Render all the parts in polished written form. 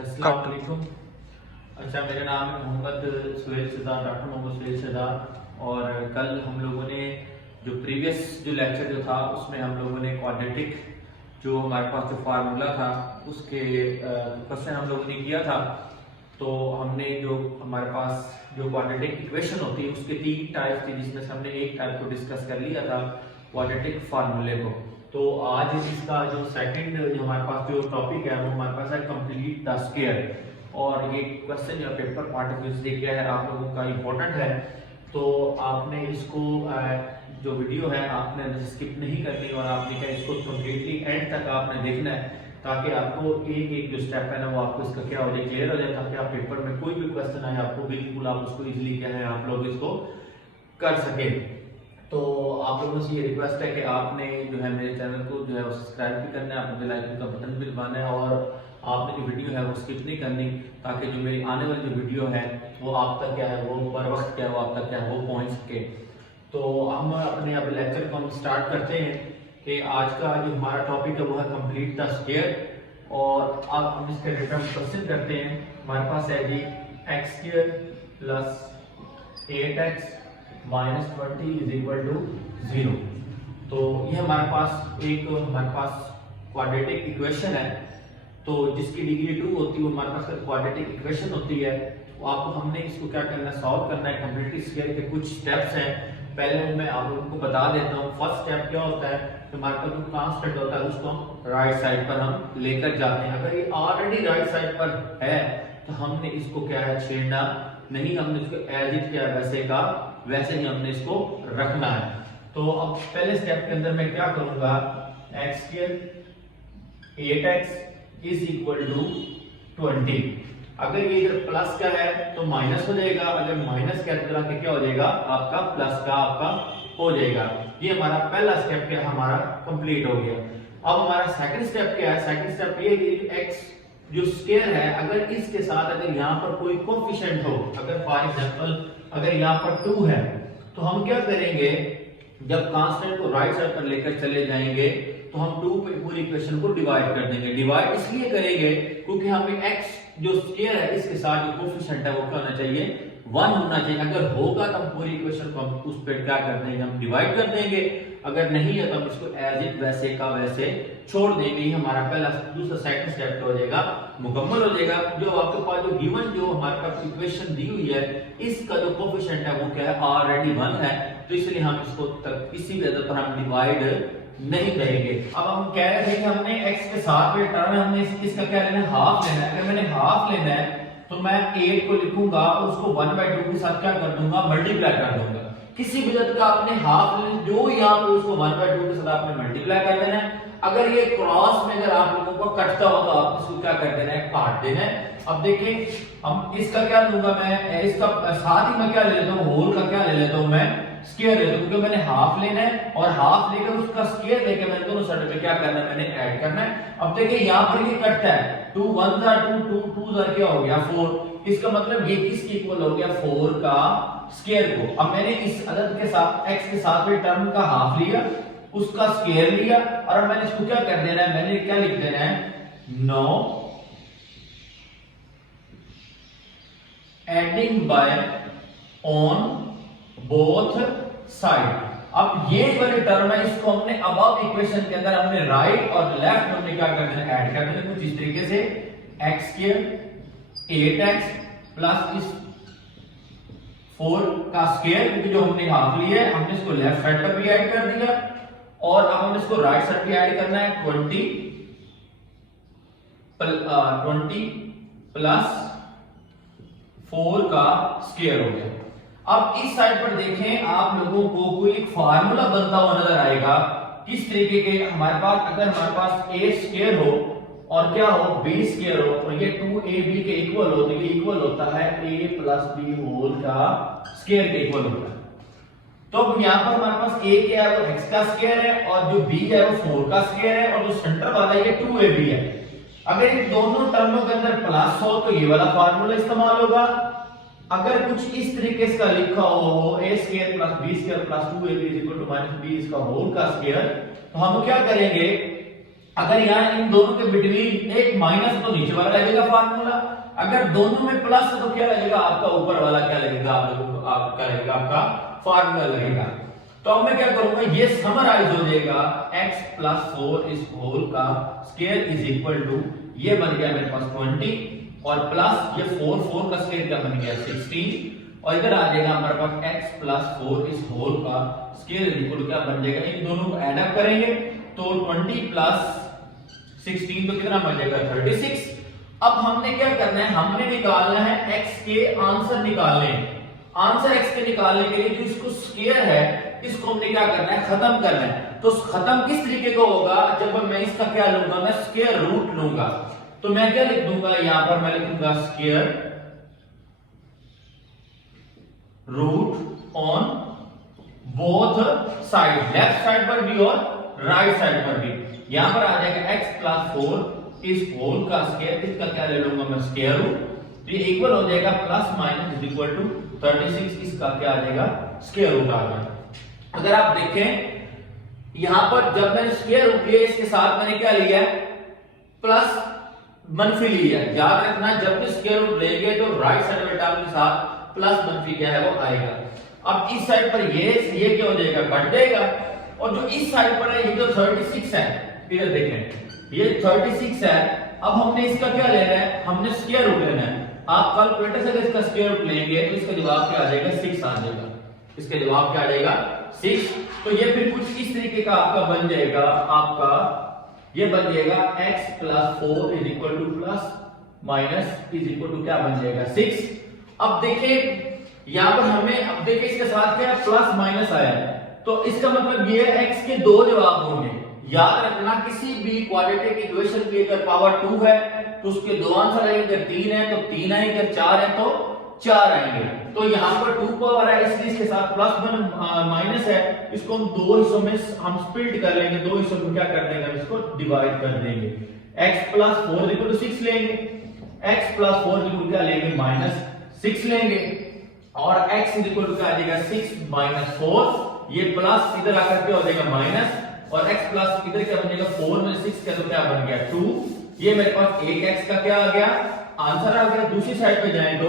अस्सलाम वालेकुम। अच्छा, मेरा नाम है मोहम्मद सुहेल सिद्धार, डॉक्टर मोहम्मद सुहेल सिद्धार। और कल हम लोगों ने जो प्रीवियस जो लेक्चर जो था उसमें हम लोगों ने क्वाड्रेटिक जो हमारे पास जो फार्मूला था उसके क्वेश्चन हम लोगों ने किया था। तो हमने जो हमारे पास जो क्वाड्रेटिक इक्वेशन होती है उसके 3 टाइप थी, जिसमें से हमने एक टाइप को डिस्कस कर लिया था, क्वाड्रेटिक फार्मूले को। तो आज इसका जो सेकंड जो हमारे पास जो टॉपिक है वो हमारे पास है कंप्लीट द स्क्वायर। और ये क्वेश्चन जो पेपर पॉइंट ऑफ व्यू से देखा है आप लोगों का इम्पोर्टेंट है, तो आपने इसको जो वीडियो है आपने स्किप नहीं करनी और आपने क्या इसको कम्प्लीटली एंड तक आपने देखना है, ताकि आपको एक एक जो स्टेप है ना वो आपको इसका क्या हो जाए, क्लियर हो जाए, ताकि आप पेपर में कोई भी क्वेश्चन आए आपको बिल्कुल आप उसको इजीली क्या है आप लोग इसको कर सके। तो आप लोगों से ये रिक्वेस्ट है कि आपने जो है मेरे चैनल को जो है सब्सक्राइब भी करना है, आपने बेल आइकन का बटन भी दबाना है और आपने जो वीडियो है वो स्किप नहीं करनी, ताकि जो मेरी आने वाली जो वीडियो है वो आप तक क्या है वो बर वक्त क्या है वो आप तक क्या है वो पहुंच सके। तो हम अपने अब लेक्चर को हम स्टार्ट करते हैं कि आज का जो हमारा टॉपिक है वो है कंप्लीट द स्क्वायर। और अब हम इसके रिलेटेड हम क्वेश्चन करते हैं। हमारे पास है जी x square plus 8x minus 20 is equal to 0। तो ये हमारे पास क्वाड्रेटिक इक्वेशन है, तो जिसकी डिग्री 2 होती है वो हमारे पास क्वाड्रेटिक इक्वेशन होती है। तो आपको हमने इसको क्या करना है, सॉल्व करना है। कंप्लीट स्क्वायर के कुछ स्टेप्स हैं, पहले मैं आप लोगों को बता देता हूँ। फर्स्ट स्टेप क्या होता है, हमारे पास जो कांस्टेंट होता है उसको हम राइट साइड पर हम लेकर जाते हैं। अगर ये ऑलरेडी राइट साइड पर है तो हमने इसको क्या है छेड़ना नहीं, हमने इसको एज इट क्या वैसे का वैसे ही हमने इसको रखना है। तो अब पहले स्टेप के अंदर मैं क्या करूंगा, x square 8x is equal to 20। अगर ये इधर प्लस का है तो माइनस हो जाएगा, अगर माइनस का इधर आके क्या हो जाएगा आपका प्लस का आपका हो जाएगा। ये हमारा पहला स्टेप क्या हमारा कंप्लीट हो गया। अब हमारा सेकंड स्टेप क्या है, सेकंड स्टेप ये है x जो स्क्वायर है अगर इसके साथ अगर यहाँ पर कोई कोफिशिएंट हो, अगर फॉर एग्जांपल अगर यहाँ पर 2 है तो हम क्या करेंगे, जब कांस्टेंट को राइट साइड पर लेकर चले जाएंगे तो हम 2 पे पूरी इक्वेशन को डिवाइड कर देंगे। डिवाइड इसलिए करेंगे क्योंकि हमें x जो स्क्वायर है इसके साथ जो कोफिशिएंट है वो क्या होना चाहिए 1 होना चाहिए। अगर होगा तो हम पूरी इक्वेशन को हम उस पे क्या कर देंगे, हम डिवाइड कर देंगे। अगर नहीं है तो हम इसको एज इट वैसे का वैसे छोड़ देंगे। ये हमारा पहला दूसरा सेकंड स्टेप हो जाएगा, मुकम्मल हो जाएगा। जो आपके पास जो गिवन जो हमारे पास इक्वेशन दी हुई है इसका जो कोफिशिएंट है वो क्या है ऑलरेडी 1 है, तो इसलिए हम इसको तक किसी भी आधार पर हम डिवाइड नहीं करेंगे। अब हम कह रहे थे कि हमने x के साथ में टर्म है, हमने इसका क्या लेना है हाफ लेना है। अगर मैंने हाफ लेना है तो मैं 8 को लिखूंगा और उसको 1/2 के साथ क्या कर दूंगा मल्टीप्लाई कर दूंगा। किसी भी जगह का आपने हाफ ले जो यहाँ पे उसको 1/2 के साथ आपने मल्टीप्लाई कर देना है। अगर ये क्रॉस में अगर आप लोगों को कटता हो तो आप इसको क्या कर देना है काट देना है। अब देखिए हम इसका क्या लूंगा, मैं इसका साथ ही मैं क्या ले लेता हूँ होल का क्या ले लेता हूँ मैं स्क्वायर ले लेता हूँ, क्योंकि मैंने हाफ लेना है और हाफ लेकर उसका स्क्वायर लेके मैंने दोनों साइड पे क्या करना है मैंने ऐड करना है। अब देखिए यहाँ पर ये कटता है 2 1 2 2 2 क्या हो गया 4, इसका मतलब ये किसके इक्वल हो गया 4 का स्क्वायर को। अब मैंने इस अदद के साथ x के साथ में टर्म का हाफ लिया, उसका स्क्वायर लिया और अब मैंने इसको क्या कर देना है, मैंने क्या लिख देना है 9 adding by on both side. अब ये वाली टर्म है इसको हमने अबव इक्वेशन के अंदर हमने राइट और लेफ्ट में हमने क्या कर देना ऐड कर देना कुछ इस तरीके से x स्क्वायर 8x प्लस इस 4 का स्क्वायर, क्योंकि जो हमने हाफ लिया है हमने इसको लेफ्ट साइड पर भी ऐड कर दिया और अब हमने इसको राइट साइड पे ऐड करना है 20 प्लस 4 का स्क्वायर हो गया। अब इस साइड पर देखें आप लोगों को कोई एक फार्मूला बनता हुआ नजर आएगा किस तरीके के। हमारे पास अगर हमारे पास a स्क्वायर हो और क्या हो b स्क्वायर हो और ये 2ab के इक्वल हो तो ये इक्वल होता है a प्लस b होल का स्क्वायर के इक्वल होता है। तो अब यहाँ पर हमारे पास a क्या है वो x का स्क्वायर है और जो b है वो 4 का स्क्वायर है और जो सेंटर वाला ये 2ab है। अगर इन दोनों टर्मों के अंदर प्लस हो तो ये वाला फार्मूला इस्तेमाल होगा। अगर कुछ इस तरीके से लिखा हो a square plus b square plus 2ab is equal to minus b इसका होल का स्क्वायर, तो हम क्या करेंगे अगर यहाँ इन दोनों के बिटवीन एक माइनस तो नीचे वाला लगेगा फार्मूला, अगर दोनों में प्लस है तो क्या लगेगा आपका ऊपर वाला क्या लगेगा आप लोगों को आपका लगेगा आपका फार्मूला लगेगा। तो अब मैं क्या करूंगा ये समराइज हो जाएगा x प्लस 4 इस होल का स्क्वायर इज इक्वल टू ये बन गया मेरे पास 20 और प्लस ये 4 का स्क्वायर क्या बन गया 16 और इधर आ जाएगा हमारे पास x प्लस 4 इस होल का स्क्वायर इज इक्वल टू क्या बन जाएगा इन दोनों को ऐड अप करेंगे तो 20 प्लस 16 तो कितना बन जाएगा 36। अब हमने क्या करना है हमने निकालना है x के आंसर निकालने हैं। आंसर x के निकालने के लिए जो इसको स्क्वायर है इसको हमने क्या करना है खत्म करना है। तो खत्म किस तरीके का होगा जब मैं इसका क्या लूंगा मैं स्क्वायर रूट लूंगा। तो मैं क्या लिख दूंगा यहां पर मैं लिखूंगा square root on both side left side पर भी और राइट साइड पर भी। यहां पर आ जाएगा x प्लस 4 इस होल का स्क्वायर इसका क्या ले लूंगा मैं स्क्वायर रूट ये इक्वल हो जाएगा plus minus is equal to 36 इसका क्या आ जाएगा स्क्वायर रूट आ गया। अगर आप देखें यहां पर जब मैंने स्क्वायर रूट लिया इसके साथ मैंने क्या लिया प्लस मनफी लिया। याद रखना जब भी स्क्वायर रूट लेंगे तो राइट साइड वाले टर्म के साथ प्लस मनफी क्या है वो आएगा। अब इस साइड पर ये क्या हो जाएगा कट जाएगा और जो इस साइड पर है ये जो 36 है इधर देखें ये 36 है। अब हमने इसका क्या लेना है हमने स्क्वायर रूट लेना है। आप कैलकुलेटर से अगर इसका स्क्वायर रूट लेंगे तो इसका जवाब क्या आ जाएगा 6 आ जाएगा। इसका जवाब क्या आ जाएगा 6। तो ये फिर कुछ इस तरीके का आपका बन जाएगा आपका ये बन जाएगा x plus 4 is equal to plus minus is equal to क्या बन जाएगा 6। अब देखिए यहां पर हमें अब देखिए इसके साथ क्या प्लस माइनस आया तो इसका मतलब ये x के दो जवाब होंगे। याद रखना किसी भी क्वाड्रेटिक इक्वेशन की अगर पावर 2 है तो उसके दो आंसर आएंगे। अगर 3 है तो 3 आएंगे, अगर 4 है तो 4 आएंगे। तो यहाँ पर 2 पावर है इसलिए इसके साथ प्लस माइनस है इसको हम दो हिस्सों में हम स्प्लिट कर लेंगे। दो हिस्सों में क्या कर देंगे हम इसको डिवाइड कर देंगे। x प्लस 4 इक्वल टू 6 लेंगे x प्लस 4 इक्वल क्या लेंगे माइनस 6 लेंगे और x इक्वल टू क्या आ जाएगा 6 माइनस 4 ये प्लस इधर आकर क्या हो जाएगा माइनस और x प्लस इधर क्या बन जाएगा 4 में 6 का तो क्या बन गया 2। ये मेरे पास एक x का क्या आ गया आंसर आ गया। दूसरी साइड पे जाएं तो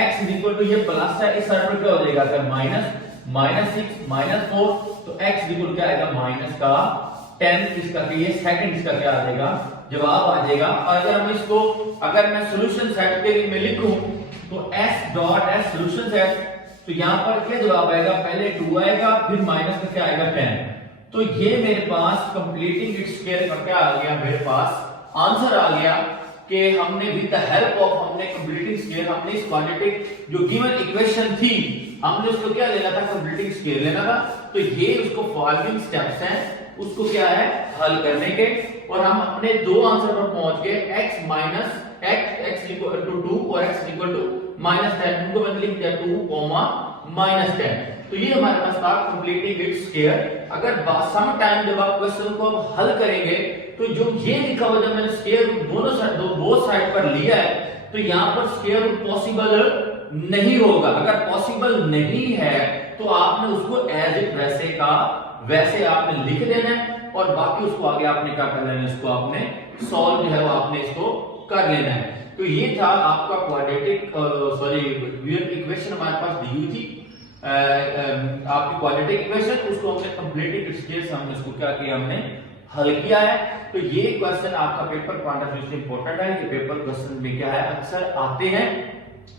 x इक्वल टू ये प्लस है इस साइड पर क्या हो जाएगा फिर माइनस 6 माइनस 4 तो x इक्वल क्या आएगा माइनस का 10 इसका ये सेकंड इसका क्या आ जाएगा जवाब आ जाएगा। और अगर हम इसको अगर मैं सॉल्यूशन सेट के लिए मैं लिखूं तो s dot s solution set तो यहां पर क्या जवाब आएगा पहले 2 आएगा फिर माइनस का क्या आएगा 10। तो ये मेरे पास कंप्लीटिंग इट्स स्क्वायर का क्या आ गया मेरे पास आंसर आ गया कि हमने विद द हेल्प ऑफ हमने कंप्लीटिंग स्क्वायर हमने इस क्वाड्रेटिक जो गिवन इक्वेशन थी हमने उसको क्या लेना था कंप्लीटिंग स्क्वायर लेना था। तो ये उसको फॉलोइंग स्टेप्स हैं उसको क्या है हल करने के और हम अपने दो आंसर पर पहुंच गए x minus x equal to 2 और x इक्वल टू माइनस 10 उनको मैंने लिख दिया 2 माइनस 10। तो ये हमारे पास था कंप्लीटिंग इट्स स्क्वायर। अगर सम टाइम जब आप क्वेश्चन को अब हल करेंगे तो जो ये लिखा हुआ जब मैंने स्क्वायर रूट दोनों साइड बोथ साइड पर लिया है तो यहाँ पर स्क्वायर रूट पॉसिबल नहीं होगा। अगर पॉसिबल नहीं है तो आपने उसको एज इट वैसे का वैसे आपने लिख देना है और बाकी उसको आगे आपने क्या कर लेना है इसको आपने सॉल्व जो है वो आपने इसको कर लेना है। तो ये था आपका क्वाड्रेटिक इक्वेशन हमारे पास दी हुई थी आपकी क्वाड्रेटिक इक्वेशन उसको हमने कंप्लीटिंग स्क्वायर से हमने इसको क्या किया हमने हल किया है। तो ये क्वेश्चन आपका पेपर पॉइंट ऑफ व्यू से इंपॉर्टेंट है। ये पेपर क्वेश्चन में क्या है अक्सर आते हैं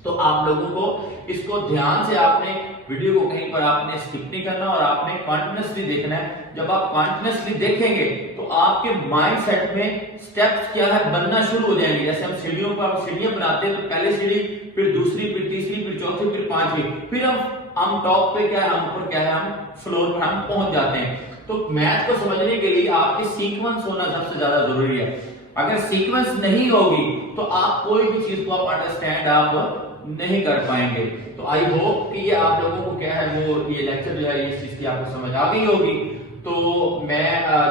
तो आप लोगों को इसको ध्यान से आपने वीडियो को कहीं पर आपने स्किप नहीं करना और आपने कंटीन्यूअसली देखना है। जब आप कंटीन्यूअसली देखेंगे तो आपके माइंड सेट में स्टेप्स क्या है बनना शुरू हो जाएंगे। जैसे हम सीढ़ियों पर सीढ़ियां बनाते हैं तो पहले सीढ़ी फिर दूसरी फिर तीसरी फिर चौथी फिर पांचवी फिर हम टॉप पे क्या है हम ऊपर क्या है हम फ्लोर पर हम पहुंच जाते हैं। तो मैथ को समझने के लिए आपकी सीक्वेंस होना सबसे ज्यादा जरूरी है। अगर सीक्वेंस नहीं होगी तो आप कोई भी चीज को आप अंडरस्टैंड आप नहीं कर पाएंगे। तो आई होप कि ये आप लोगों को क्या है वो ये लेक्चर जो है ये चीज की आपको समझ आ गई होगी। तो मैं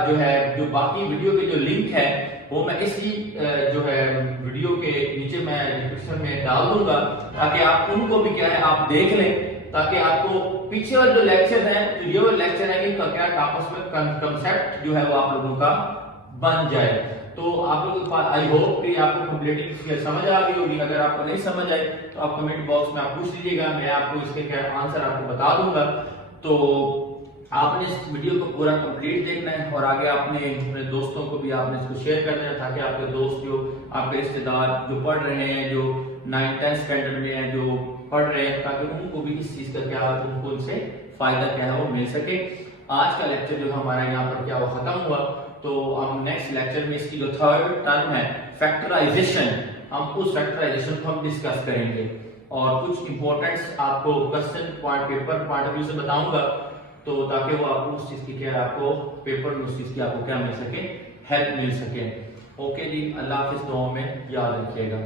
जो है जो बाकी वीडियो के जो लिंक है वो मैं इसी जो है वीडियो के नीचे मैं डिस्क्रिप्शन में डाल दूंगा ताकि आप उनको भी क्या है आप देख लें ताकि आपको पीछे वाले जो लेक्चर हैं तो ये वो लेक्चर है इनका क्या आपस में कंसेप्ट जो है वो आप लोगों का बन जाए। तो आप लोग आई होप कि आपको कंप्लीटली समझ आ गई होगी। अगर आपको नहीं समझ आए तो आप कमेंट बॉक्स में आप पूछ लीजिएगा, मैं आपको इसके क्या आंसर आपको बता दूंगा। तो आपने इस वीडियो को पूरा कंप्लीट देखना है और आगे आपने अपने दोस्तों को भी आपने इसको शेयर कर देना, ताकि आपके दोस्त जो आपके रिश्तेदार जो पढ़ रहे हैं, जो 9th-10th स्टैंडर्ड में है, जो पढ़ रहे हैं, ताकि उनको भी इस चीज का क्या उनको उनसे फायदा क्या है वो मिल सके। आज का लेक्चर जो हमारा यहाँ पर क्या वो खत्म हुआ। तो हम नेक्स्ट लेक्चर में इसकी जो थर्ड टर्म है फैक्टराइजेशन, हम उस फैक्टराइजेशन को हम डिस्कस करेंगे और कुछ इंपॉर्टेंट्स आपको question point paper point of view से बताऊंगा, तो ताकि वो आपको उस चीज की क्या आपको पेपर में उस चीज की आपको क्या मिल सके, हेल्प मिल सके। ओके जी, अल्लाह हाफिज़, दुआओं में याद रखिएगा।